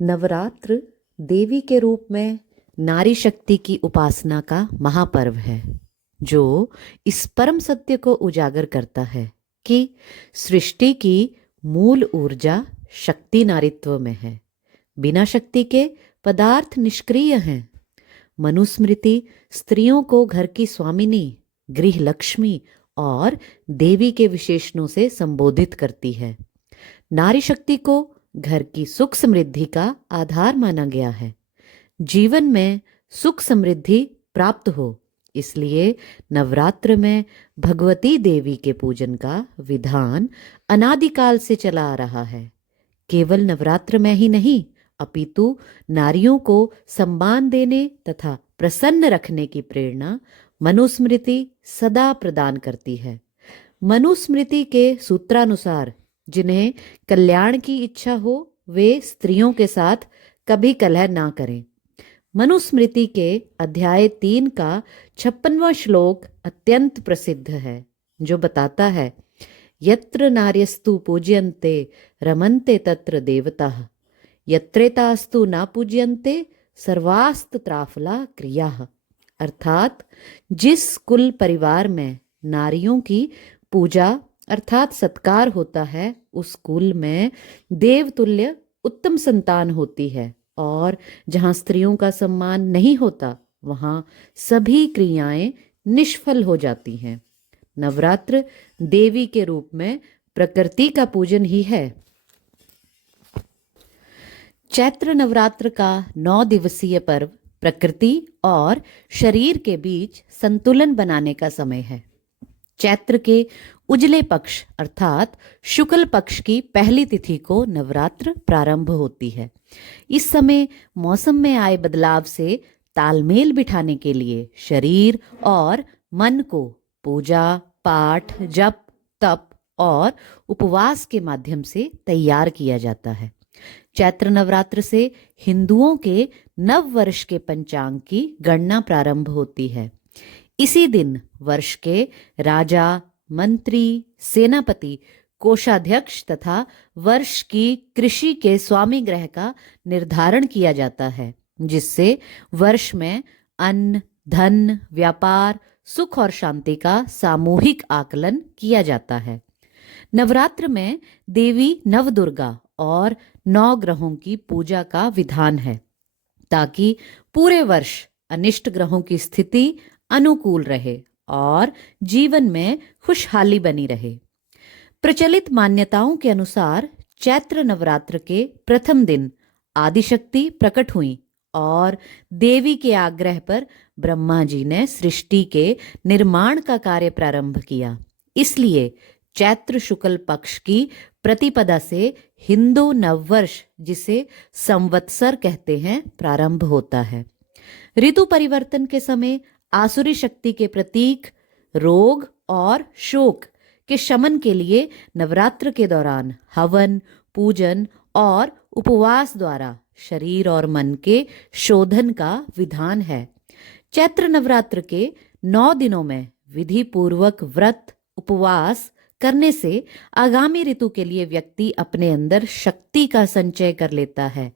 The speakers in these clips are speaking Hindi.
नवरात्र देवी के रूप में नारी शक्ति की उपासना का महापर्व है, जो इस परम सत्य को उजागर करता है कि सृष्टि की मूल ऊर्जा शक्ति नारीत्व में है। बिना शक्ति के पदार्थ निष्क्रिय हैं। मनुस्मृति स्त्रियों को घर की स्वामिनी, गृह लक्ष्मी और देवी के विशेषणों से संबोधित करती है। नारी शक्ति को घर की सुख समृद्धि का आधार माना गया है। जीवन में सुख समृद्धि प्राप्त हो, इसलिए नवरात्र में भगवती देवी के पूजन का विधान अनादिकाल से चला आ रहा है। केवल नवरात्र में ही नहीं, अपितु नारियों को सम्मान देने तथा प्रसन्न रखने की प्रेरणा मनुस्मृति सदा प्रदान करती है। मनुस्मृति के सूत्रानुसार जिन्हें कल्याण की इच्छा हो, वे स्त्रियों के साथ कभी कलह ना करें। मनुस्मृति के अध्याय 3 का 56वां श्लोक अत्यंत प्रसिद्ध है, जो बताता है, यत्र नार्यस्तु पूज्यन्ते रमन्ते तत्र देवताः, यत्रेतास्तु न पूज्यन्ते सर्वास्त्राफला क्रियाः। अर्थात जिस कुल परिवार में नारियों की पूजा अर्थात सत्कार होता है, उस कुल में देवतुल्य उत्तम संतान होती है, और जहाँ स्त्रियों का सम्मान नहीं होता, वहाँ सभी क्रियाएं निष्फल हो जाती हैं। नवरात्र देवी के रूप में प्रकृति का पूजन ही है। चैत्र नवरात्र का 9 दिवसीय पर्व प्रकृति और शरीर के बीच संतुलन बनाने का समय है। चैत्र के उजले पक्ष अर्थात शुक्ल पक्ष की पहली तिथि को नवरात्र प्रारंभ होती है। इस समय मौसम में आए बदलाव से तालमेल बिठाने के लिए शरीर और मन को पूजा, पाठ, जप, तप और उपवास के माध्यम से तैयार किया जाता है। चैत्र नवरात्र से हिंदुओं के नव वर्ष के पंचांग की गणना प्रारंभ होती है। इसी दिन वर्ष के राजा, मंत्री, सेनापति, कोषाध्यक्ष तथा वर्ष की कृषि के स्वामी ग्रह का निर्धारण किया जाता है, जिससे वर्ष में अन्न, धन, व्यापार, सुख और शांति का सामूहिक आकलन किया जाता है। नवरात्र में देवी नवदुर्गा और 9 ग्रहों की पूजा का विधान है, ताकि पूरे वर्ष अनिष्ट ग्रहों की स्थिति अनुकूल रहे और जीवन में खुशहाली बनी रहे। प्रचलित मान्यताओं के अनुसार चैत्र नवरात्र के प्रथम दिन आदिशक्ति प्रकट हुई और देवी के आग्रह पर ब्रह्मा जी ने सृष्टि के निर्माण का कार्य प्रारंभ किया। इसलिए चैत्र शुक्ल पक्ष की प्रतिपदा से हिंदू नववर्ष, जिसे संवत्सर कहते हैं, प्रारंभ होता है। ऋतु परिवर्तन के समय आसुरी शक्ति के प्रतीक रोग और शोक के शमन के लिए नवरात्र के दौरान हवन, पूजन और उपवास द्वारा शरीर और मन के शोधन का विधान है। चैत्र नवरात्र के 9 दिनों में विधि पूर्वक व्रत, उपवास करने से आगामी ऋतु के लिए व्यक्ति अपने अंदर शक्ति का संचय कर लेता है।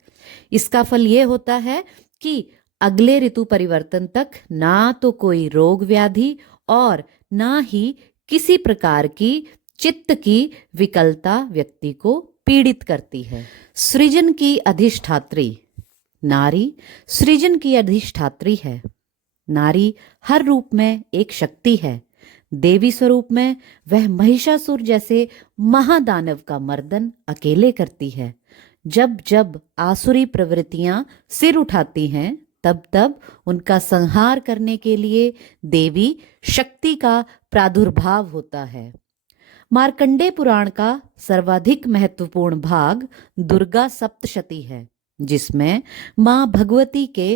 इसका फल ये होता है कि अगले ऋतु परिवर्तन तक ना तो कोई रोग व्याधि और ना ही किसी प्रकार की चित्त की विकलता व्यक्ति को पीड़ित करती है। सृजन की अधिष्ठात्री नारी सृजन की अधिष्ठात्री है। नारी हर रूप में एक शक्ति है। देवी स्वरूप में वह महिषासुर जैसे महादानव का मर्दन अकेले करती है। जब जब आसुरी प्रवृत्तियां सिर उठाती हैं, तब तब उनका संहार करने के लिए देवी शक्ति का प्रादुर्भाव होता है। मार्कंडेय पुराण का सर्वाधिक महत्वपूर्ण भाग दुर्गा सप्तशती है, जिसमें मां भगवती के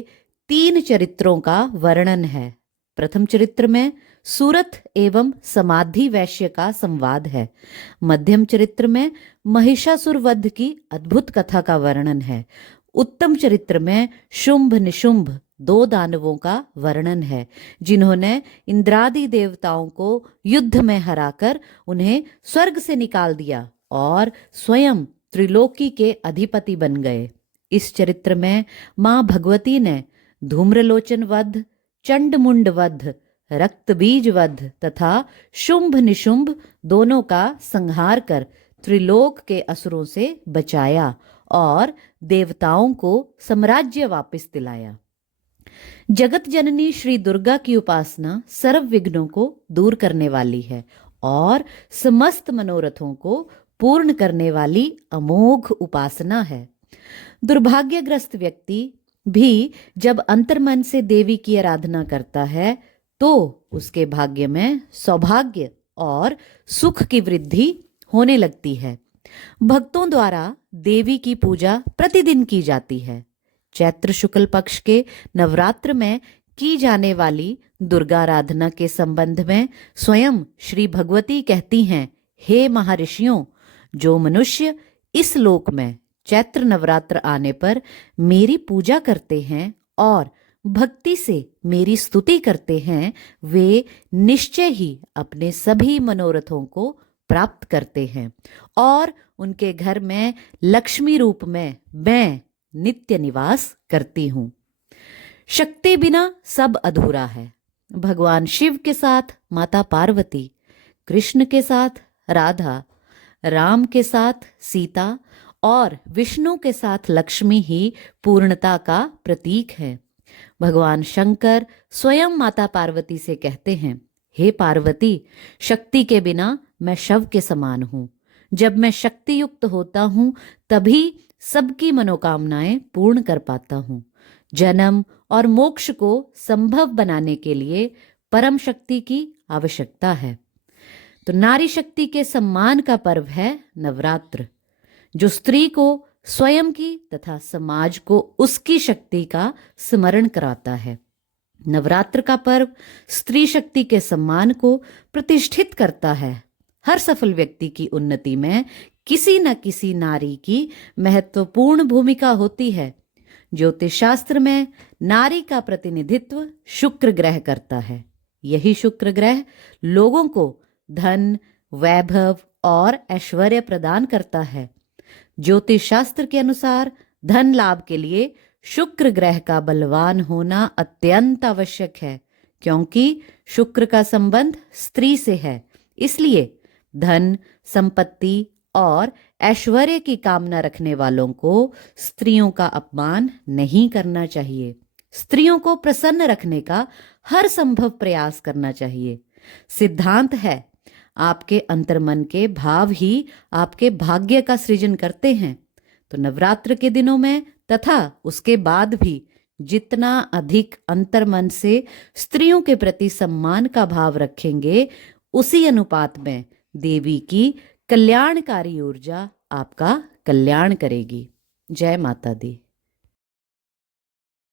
3 चरित्रों का वर्णन है। प्रथम चरित्र में सूरत एवं समाधि वैश्य का संवाद है। मध्यम चरित्र में महिषासुर वध की अद्भुत कथा का वर्णन है। उत्तम चरित्र में शुंभ निशुंभ 2 दानवों का वर्णन है, जिन्होंने इंद्रादि देवताओं को युद्ध में हराकर उन्हें स्वर्ग से निकाल दिया और स्वयं त्रिलोकी के अधिपति बन गए। इस चरित्र में मां भगवती ने धूम्रलोचन वध, चंडमुंड वध, रक्तबीज वध तथा शुंभ निशुंभ दोनों का संहार कर त्रिलोक के असुरों से बचाया और देवताओं को साम्राज्य वापस दिलाया। जगत जननी श्री दुर्गा की उपासना सर्व विघ्नों को दूर करने वाली है और समस्त मनोरथों को पूर्ण करने वाली अमोघ उपासना है। दुर्भाग्यग्रस्त व्यक्ति भी जब अंतर्मन से देवी की आराधना करता है तो उसके भाग्य में सौभाग्य और सुख की वृद्धि होने लगती है। भक्तों द्वारा देवी की पूजा प्रतिदिन की जाती है। चैत्र शुक्ल पक्ष के नवरात्र में की जाने वाली दुर्गा आराधना के संबंध में स्वयं श्री भगवती कहती हैं, हे महर्षियों, जो मनुष्य इस लोक में चैत्र नवरात्र आने पर मेरी पूजा करते हैं और भक्ति से मेरी स्तुति करते हैं, वे निश्चय ही अपने सभी मनोरथों को प्राप्त करते हैं और उनके घर में लक्ष्मी रूप में मैं नित्य निवास करती हूँ। शक्ति बिना सब अधूरा है। भगवान शिव के साथ माता पार्वती, कृष्ण के साथ राधा, राम के साथ सीता और विष्णु के साथ लक्ष्मी ही पूर्णता का प्रतीक है। भगवान शंकर स्वयं माता पार्वती से कहते हैं, हे पार्वती, शक्ति के बिना मैं शव के समान हूँ। जब मैं शक्ति युक्त होता हूँ तभी सबकी मनोकामनाएं पूर्ण कर पाता हूँ। जन्म और मोक्ष को संभव बनाने के लिए परम शक्ति की आवश्यकता है। तो नारी शक्ति के सम्मान का पर्व है नवरात्र, जो स्त्री को स्वयं की तथा समाज को उसकी शक्ति का स्मरण कराता है। नवरात्र का पर्व स्त्री शक्ति के सम्मान को प्रतिष्ठित करता है। हर सफल व्यक्ति की उन्नति में किसी न किसी नारी की महत्वपूर्ण भूमिका होती है। ज्योतिष शास्त्र में नारी का प्रतिनिधित्व शुक्र ग्रह करता है। यही शुक्र ग्रह लोगों को धन, वैभव और ऐश्वर्य प्रदान करता है। ज्योतिष शास्त्र के अनुसार धन लाभ के लिए शुक्र ग्रह का बलवान होना अत्यंत आवश्यक है, क्योंकि शुक्र का संबंध स्त्री से है। इसलिए धन, संपत्ति और ऐश्वर्य की कामना रखने वालों को स्त्रियों का अपमान नहीं करना चाहिए। स्त्रियों को प्रसन्न रखने का हर संभव प्रयास करना चाहिए। सिद्धांत है, आपके अंतर्मन के भाव ही आपके भाग्य का सृजन करते हैं। तो नवरात्र के दिनों में तथा उसके बाद भी जितना अधिक अंतर्मन से स्त्रियों के प्रति सम्मान का भाव रखेंगे, उसी अनुपात में देवी की कल्याणकारी ऊर्जा आपका कल्याण करेगी। जय माता दी।